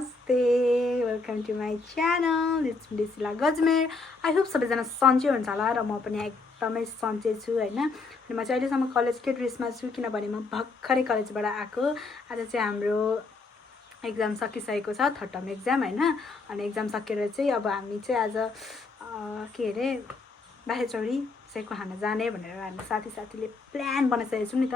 नमस्ते, welcome to my channel. It's Disila Gajmer. I hope सबैजना सन्चै हुन्छ होला र म पनि एकदमै सन्चै छु होइन। अनि म चाहिँ अहिलेसम्म कलेजकै ड्रेसमा छु किनभने म भर्खरै कलेजबाट आएको। आज चाहिँ हाम्रो एक्जाम सकिसकेको छ, थर्ड टर्म एक्जाम होइन। अनि एक्जाम सकेर चाहिँ अब हामी चाहिँ आज के अरे बाहेचौरी सेकको खाना जाने भनेर हामी साथीले प्लान बनाइसकेको छौँ नि त।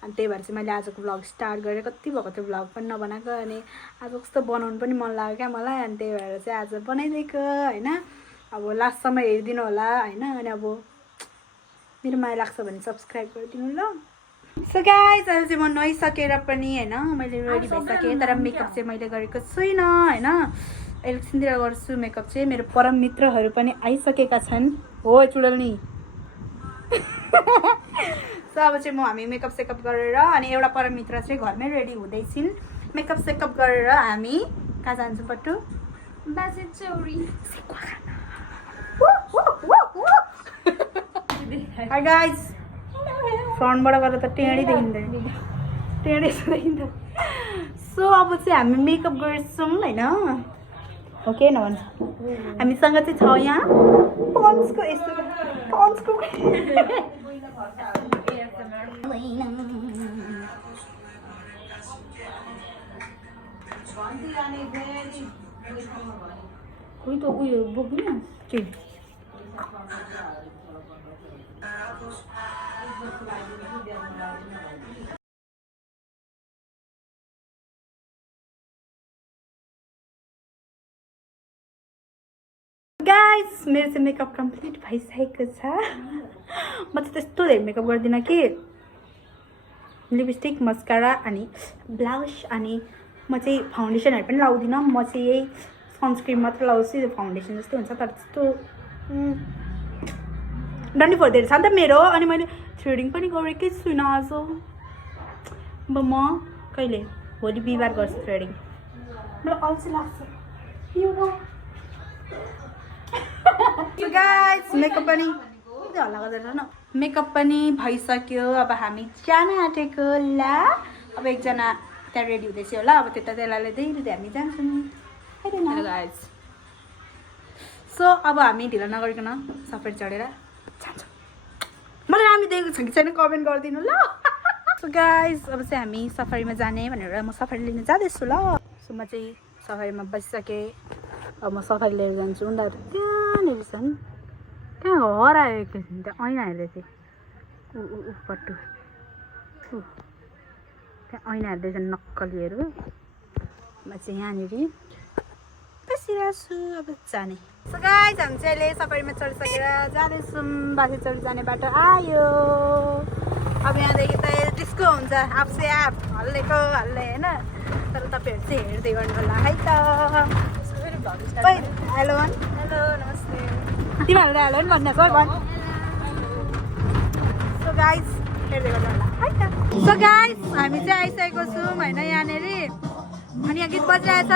अनि त्यही भएर चाहिँ मैले आजको भ्लग स्टार्ट गरेँ। कति भएको थियो भ्लग पनि नबनाएको, अनि आज कस्तो बनाउनु पनि मन लाग्यो क्या मलाई। अनि त्यही भएर चाहिँ आज बनाइदिएको होइन। अब लास्टसम्म हेरिदिनु होला होइन। अनि अब मेरो माया लाग्छ भने सब्सक्राइब गरिदिनु ल। सो गाइज आज चाहिँ म नुहाइसकेर पनि होइन मैले रेडी भइसकेँ, तर मेकअप चाहिँ मैले गरेको छुइनँ होइन। एकछिनतिर गर्छु मेकअप चाहिँ। मेरो परम मित्रहरू पनि आइसकेका छन्। हो चुडल्नी। सो अब चाहिँ हामी मेकअप सेकअप गरेर अनि एउटा परम मित्र चाहिँ घरमै रेडी हुँदैछिन्। मेकअप सेकअप गरेर हामी कहाँ जान्छौँ पट्टु? बाहेचौरी हाय गाइज, फ्रन्टबाट गर्दा त टेढी देखिँदैन, टेढी देखिँदैन। सो अब चाहिँ हामी मेकअप गर्छौँ होइन। ओके नभन्छ हामीसँग चाहिँ छ यहाँ पन्सको यस्तो पन्सको खोइ त उयो बोक्नु के गाइस, मेरो चाहिँ मेकअप कम्प्लिट भइसकेको छ। म चाहिँ त्यस्तो धेरै मेकअप गर्दिनँ कि लिपस्टिक मस्कारा अनि ब्लाउज, अनि म चाहिँ फाउन्डेसनहरू पनि लाउँदिनँ। म चाहिँ यही सनस्क्रिन मात्र लाउँछु, यो फाउन्डेसन जस्तो हुन्छ तर त्यस्तो डन्डी फोर धेरै छ नि त मेरो। अनि मैले थ्रेडिङ पनि गरेकै छुइनँ आज। अब म कहिले भोलि बिहिबार गर्छु थ्रेडिङ। मलाई अल्छी लाग्छ गाइस। मेकअप पनि हल्ला गर्दैन न, मेकअप पनि भइसक्यो। अब हामी जान आँटेको ल। अब एकजना त्यहाँ रेडी हुँदैछ होला। अब त्यसलाई लिँदै हामी जान्छौँ गाइस। सो अब हामी ढिलो नगरिकन सफारी चढेर जान्छौँ। मलाई राम्रो देखेको छ कि छैन कमेन्ट गरिदिनु ल। सो गाइस अब चाहिँ हामी सफारीमा जाने भनेर म सफारी लिन जाँदैछु ल। सो म चाहिँ सफारीमा बसिसकेँ। अब म सफारी लिएर जान्छु। उनीहरू त्यहाँनिर छन्। कहाँ हरायो एकैछिन, त्यहाँ ऐना हेर्दै थिएँ पट्टु। त्यहाँ ऐना हेर्दैछन् नक्कलीहरू। म चाहिँ यहाँनिर बसिरहेको छु। अब जाने। सो गाइस हामी चाहिँ अहिले सफारीमा चढिसकेर जाँदैछौँ। बाहेचौरी जाने बाटो आयो। अब यहाँदेखि त डिस्को हुन्छ आफसे आप हल्लेको हल्ले होइन। तर तपाईँहरू चाहिँ हेर्दै गर्नु होला है त। हेलो हेलो नमस्ते। तिमीहरूले हेलो नि भन्ने सो भन्। सो गाइस हेर्दै गर्नु होला है त। सो गाइस हामी चाहिँ आइसकेको छौँ होइन यहाँनिर। अनि यहाँ गीत बजिरहेछ।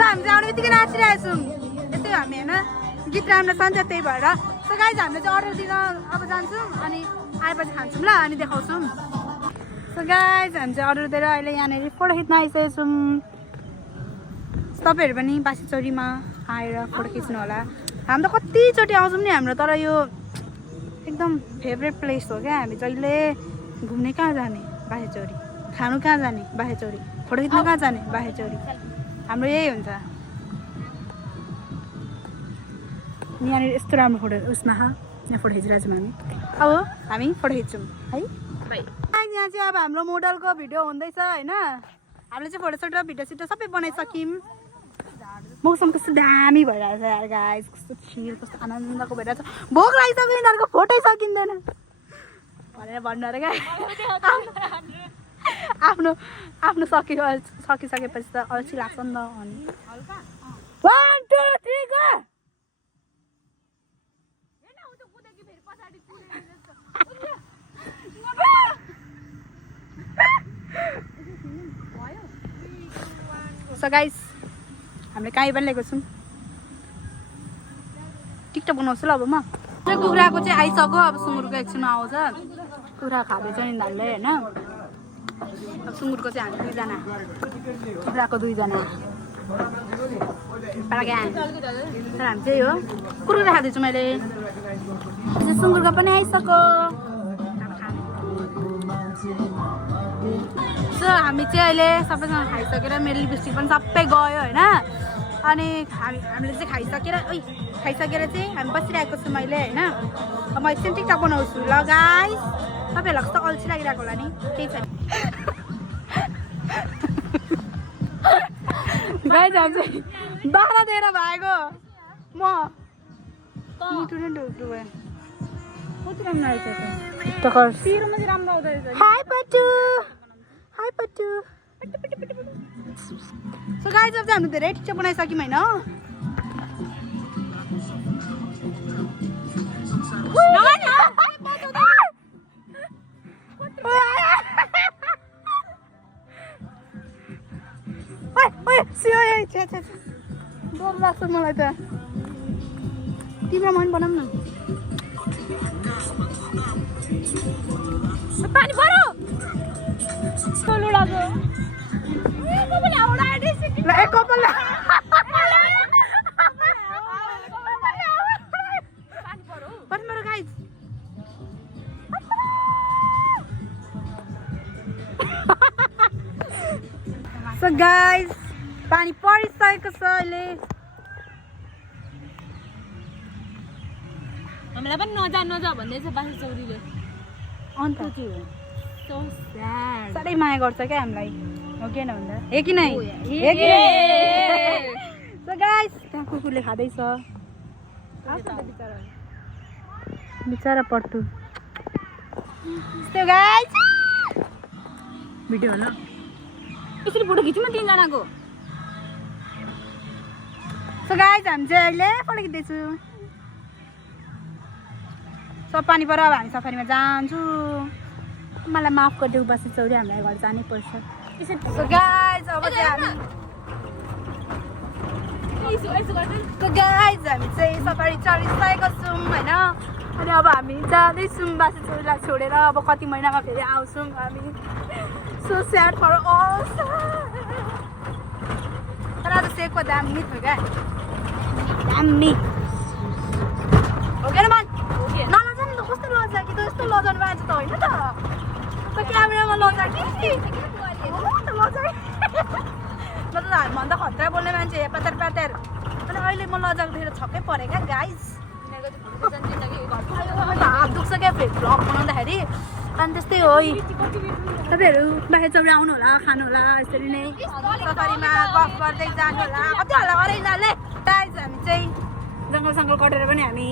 हामी चाहिँ आउने बित्तिकै नाचिरहेछौँ यस्तै हामी होइन। गीत राम्रो छ नि त त्यही भएर। सो गाइस हामीले चाहिँ अर्डर दिन अब जान्छौँ अनि आएपछि खान्छौँ ल अनि देखाउँछौँ। सो गाइस हामी चाहिँ अर्डर दिएर अहिले यहाँनिर फोटो खिच्न आइसकेको छौँ। तपाईँहरू पनि बाहेचौरीमा आएर फोटो खिच्नु होला। हामी त कतिचोटि आउँछौँ नि हाम्रो, तर यो एकदम फेभरेट प्लेस हो क्या। हामी जहिले घुम्ने कहाँ जाने बाहेचौरी, खानु कहाँ जाने बाहेचौरी, फोटो खिच्न कहाँ जाने बाहेचौरी। हाम्रो यही हुन्छ। यहाँनिर यस्तो राम्रो फोटो उसमा यहाँ फोटो खिचिरहेको छौँ हामी। अब हामी फोटो खिच्छौँ है। यहाँ चाहिँ अब हाम्रो मोडलको भिडियो हुँदैछ होइन। हामीले चाहिँ फोटोसोटो भिडियो सिडियो सबै बनाइसक्यौँ। मौसम कस्तो दामी भइरहेको छ यार गाइस, कस्तो चिल कस्तो आनन्दको भइरहेको छ। भोक लागिसक्यो यिनीहरूको फोटै सकिँदैन भनेर भन्नु अरे क्या। आफ्नो आफ्नो सकिसकेपछि त अल्छी लाग्छ नि त। अनि 1 2 3 गो। सो गाइस हामीले काहीँ पनि लिएको छौँ टिकटक बनाउँछु ल अब म कुखुराको चाहिँ आइसक्यो अब सुँगुरको एकछिनमा आउँछ कुखुरा खाँदैछ यिनीहरूले होइन अब सुँगुरको चाहिँ हामी 2 जना कुखुराको 2 जना तर हामी चाहिँ हो कुखुरा खाँदैछु मैले सुँगुरको पनि आइसक्यो सो हामी चाहिँ अहिले सबैजना खाइसकेर मेरो लिपस्टिक पनि सबै गयो होइन अनि हामीले चाहिँ खाइसकेर चाहिँ हामी बसिरहेको छु मैले होइन अब म एकछिन टिकटक बनाउँछु ल गाइस तपाईँहरूलाई कस्तो अल्छी लागिरहेको होला नि केही छैन गाइस हामी चाहिँ 12-13 भएको म मिठो नै ढुक्टु भयो कति राम्रो रहेछ टिकटकर तिरोमा चाहिँ राम्रो आउँदो रहेछ हाई पट्टु हाई पट्टु सो गाइस अब चाहिँ हामीले धेरै टिकटक बनाइसक्यौँ होइन डर लाग्छ मलाई त तिम्रो मन बनाऊँ न पानी पऱ्यो So guys, पानी परिसकेको छ अहिले हामीलाई पनि नजा भन्दैछ बासी चौरीले अन्त so sad साह्रै माया गर्छ क्या हामीलाई हो कि भन्दा हे कि नै So guys, त्यहाँ कुकुरले खाँदैछ बिचरा पट्टु So guys, भिडियो होला यसरी फोटो खिच्नु न 3 जनाको So guys, हामी चाहिँ अहिले फोटो खिच्दैछु सब पानी पऱ्यो अब हामी सफारीमा जान्छु मलाई माफ गरिदेऊ बसी चौरी हामीलाई घर जानै पर्छ So guys, अब चाहिँ हामी हामी चाहिँ सफारी चढिसकेको छौँ होइन अनि अब हामी जाँदैछौँ बासी चौरीलाई छोडेर अब कति महिनामा फेरि आउँछौँ हामी So sad for us तर आज सेकको दामी थियो क्या दामी हो क्या मन नलजा नि त कस्तो लजा कि त यस्तो लजाउनु बाँच्छ त होइन त क्यामेरामा लजा कि लजा भन्दा खतरा बोल्ने मान्छे पातर पातर अनि अहिले म लजाको देखेर छक्कै परेँ क्या गाइस हात दुख्छ क्या फेरि भ्लग बनाउँदाखेरि अनि त्यस्तै हो तपाईँहरू बाहिर चौरी आउनु होला खानु होला यसरी नै सफारीमा गफ गर्दै जानु होला कति होला अरे यिनीहरूले गाइस हामी चाहिँ जङ्गल सङ्गल कटेर पनि हामी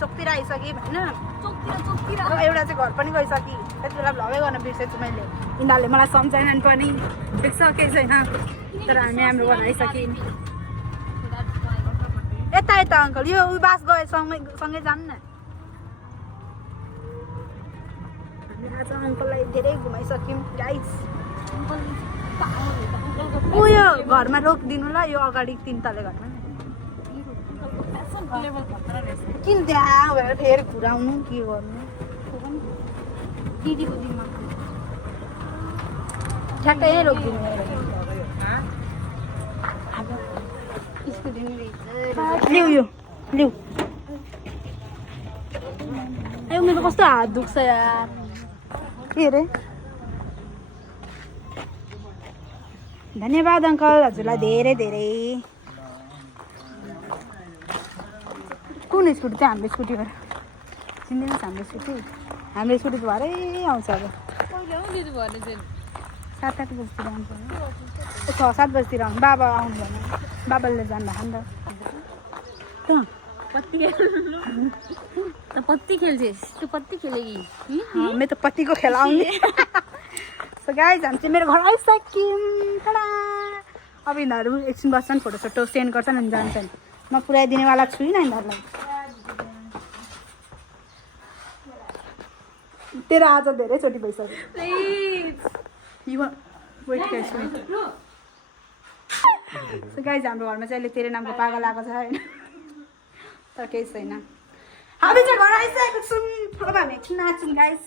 चोकतिर आइसक्यौँ होइन एउटा चाहिँ घर पनि गइसकेँ त्यति बेला भ्लगै गर्न बिर्सेछु मैले यिनीहरूले मलाई सम्झाएनन् पनि देख्छ केही छैन तर हामी हाम्रो घर आइसक्यौँ यता यता अङ्कल यो बास गए सँगै जानु न आज अङ्कललाई धेरै घुमाइसक्यौँ गाइस उयो घरमा रोकिदिनु ल यो अगाडि 3 तले घरमा किन त्यहाँ भएर फेरि घुराउनु के गर्नु दिदीको दिमाग ठ्याक्कै यहीँ रोकिदिनु लिउ यो लिउ ए मेरो कस्तो हात दुख्छ यार के अरे धन्यवाद अङ्कल हजुरलाई धेरै धेरै कुन स्कुटी चाहिँ हाम्रो स्कुटी हो चिन्दैनस् हाम्रो स्कुटी त भरै आउँछ अब 7-8 बजीतिर आउँछ 6-7 बजीतिर आउनु बाबा आउनु भएन बाबाले जानु भएको नि त पत्ती खेल्छेस् तँ पत्ती खेलेगी मैं तो पति को खिलाऊंगी सो गाइस हामी चाहिँ मेरो घर आइसक्यौँ टाडा अब यिनीहरू एकछिन बस्छन् फोटो सेन्ड गर्छन् अनि जान्छन् म पुऱ्याइदिनेवाला छुइनँ यिनीहरूलाई तेरो आज धेरैचोटि भइसक्यो please you wait so guys हाम्रो घरमा चाहिँ अहिले तेरो नामको पागल आएको छ होइन तर केही छैन हामी चाहिँ घर आइसकेको छौँ अब हामी एकछिन नाच्छौँ गाइज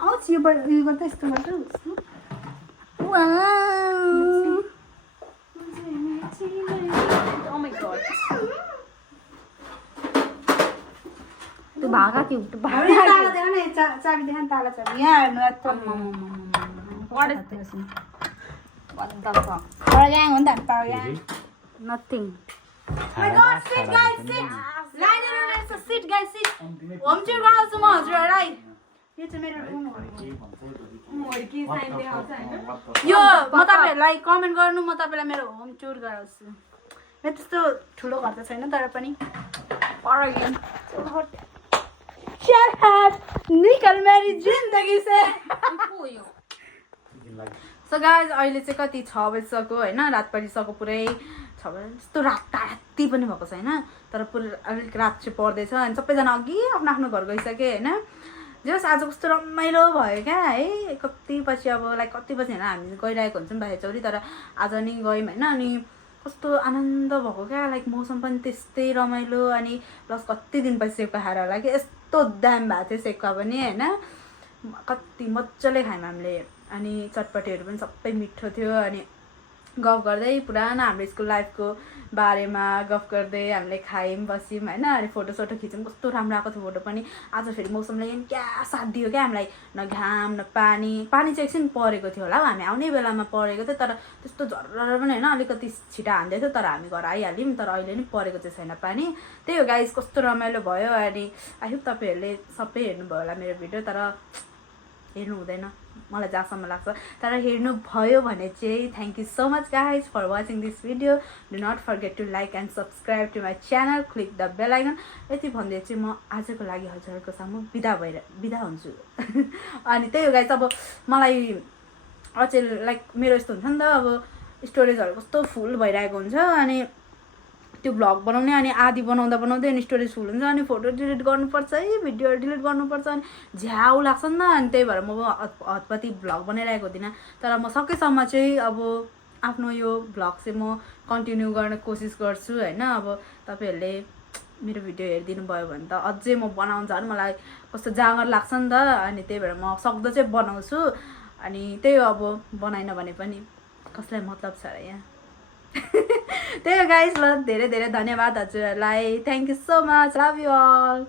आउँछ यो गर्दा यस्तो गर्छु Oh my god. त्यो भागा त्यो ताला देऊ न चाबी देखा ताला चाबी यहाँ हेर्नु यत्रो What is this? What the fuck? Power gang हो नि त power gang Nothing. My god, sit guys, sit. लाइनहरु रहेछ, sit guys, sit. Home tour गराउँछु म हजुरहरुलाई. यो चाहिँ मेरो रुम हो. यो म तपाईहरुलाई कमेन्ट गर्नु म तपाईलाई मेरो होम टुर गराउँछु. मेरो त्यस्तो ठुलो घर त छैन तर पनि Oregon. Shut up. निकल मेरी जिन्दगी से. सो गाइज अहिले चाहिँ कति 6 बजिसक्यो होइन रात परिसक्यो पुरै 6 बजी यस्तो राति पनि भएको छैन तर पुरै अलिक रात चाहिँ पर्दैछ अनि सबैजना अघि आफ्नो आफ्नो घर गइसक्यो होइन जस आज कस्तो रमाइलो भयो क्या है कति पछि अब लाइक कति पछि होइन हामी गइरहेको हुन्छौँ बाहिर चौरी तर आज नि गयौँ होइन अनि कस्तो आनन्द भएको क्या लाइक मौसम पनि त्यस्तै रमाइलो अनि प्लस कति दिनपछि सेक्का खाएर होला कि यस्तो दाम भएको थियो सेक्का पनि होइन कति मजाले खायौँ हामीले अनि चटपटीहरू पनि सबै मिठो थियो अनि गफ गर्दै पुरानो हाम्रो स्कुल लाइफको बारेमा गफ गर्दै हामीले खायौँ बस्यौँ होइन अनि फोटोसोटो खिच्यौँ कस्तो राम्रो आएको थियो फोटो पनि आज फेरि मौसमले क्या साथ दियो क्या हामीलाई न घाम न पानी पानी चाहिँ एकछिन परेको थियो होला हामी आउने बेलामा परेको थियो तर त्यस्तो झर्र पनि होइन अलिकति छिटा हान्दै थियो तर हामी घर आइहाल्यौँ तर अहिले नि परेको चाहिँ छैन पानी त्यही हो गाइस कस्तो रमाइलो भयो अनि आई होप तपाईँहरूले सबै हेर्नुभयो होला मेरो भिडियो तर हेर्नु हुँदैन मलाई जहाँसम्म लाग्छ तर हेर्नु भयो भने चाहिँ thank you so much guys for watching this video do not forget to like and subscribe to my channel click the bell icon यति भन्दै चाहिँ म आजको लागि हजुरहरूको सामु बिदा हुन्छु अनि त्यही हो गाइज अब मलाई अझै लाइक मेरो यस्तो हुन्छ नि त अब स्टोरेजहरू कस्तो फुल भइरहेको हुन्छ अनि त्यो भ्लग बनाउने अनि आधी बनाउँदा अनि स्टोरेज फुल हुन्छ अनि फोटो डिलिट गर्नुपर्छ है भिडियोहरू डिलिट गर्नुपर्छ अनि झ्याउ लाग्छ नि त अनि त्यही भएर म हतपति भ्लग बनाइरहेको हुँदिनँ तर म सकेसम्म चाहिँ अब आफ्नो यो भ्लग चाहिँ म कन्टिन्यू गर्न कोसिस गर्छु होइन अब तपाईँहरूले मेरो भिडियो हेरिदिनु भयो भने त अझै म बनाउनु झन् मलाई कस्तो जाँगर लाग्छ नि त अनि त्यही भएर म सक्दो चाहिँ बनाउँछु अनि त्यही हो अब बनाइन भने पनि कसलाई मतलब छ र यहाँ त्यही हो गाइस ल धेरै धेरै धन्यवाद हजुरहरूलाई thank you so much love you all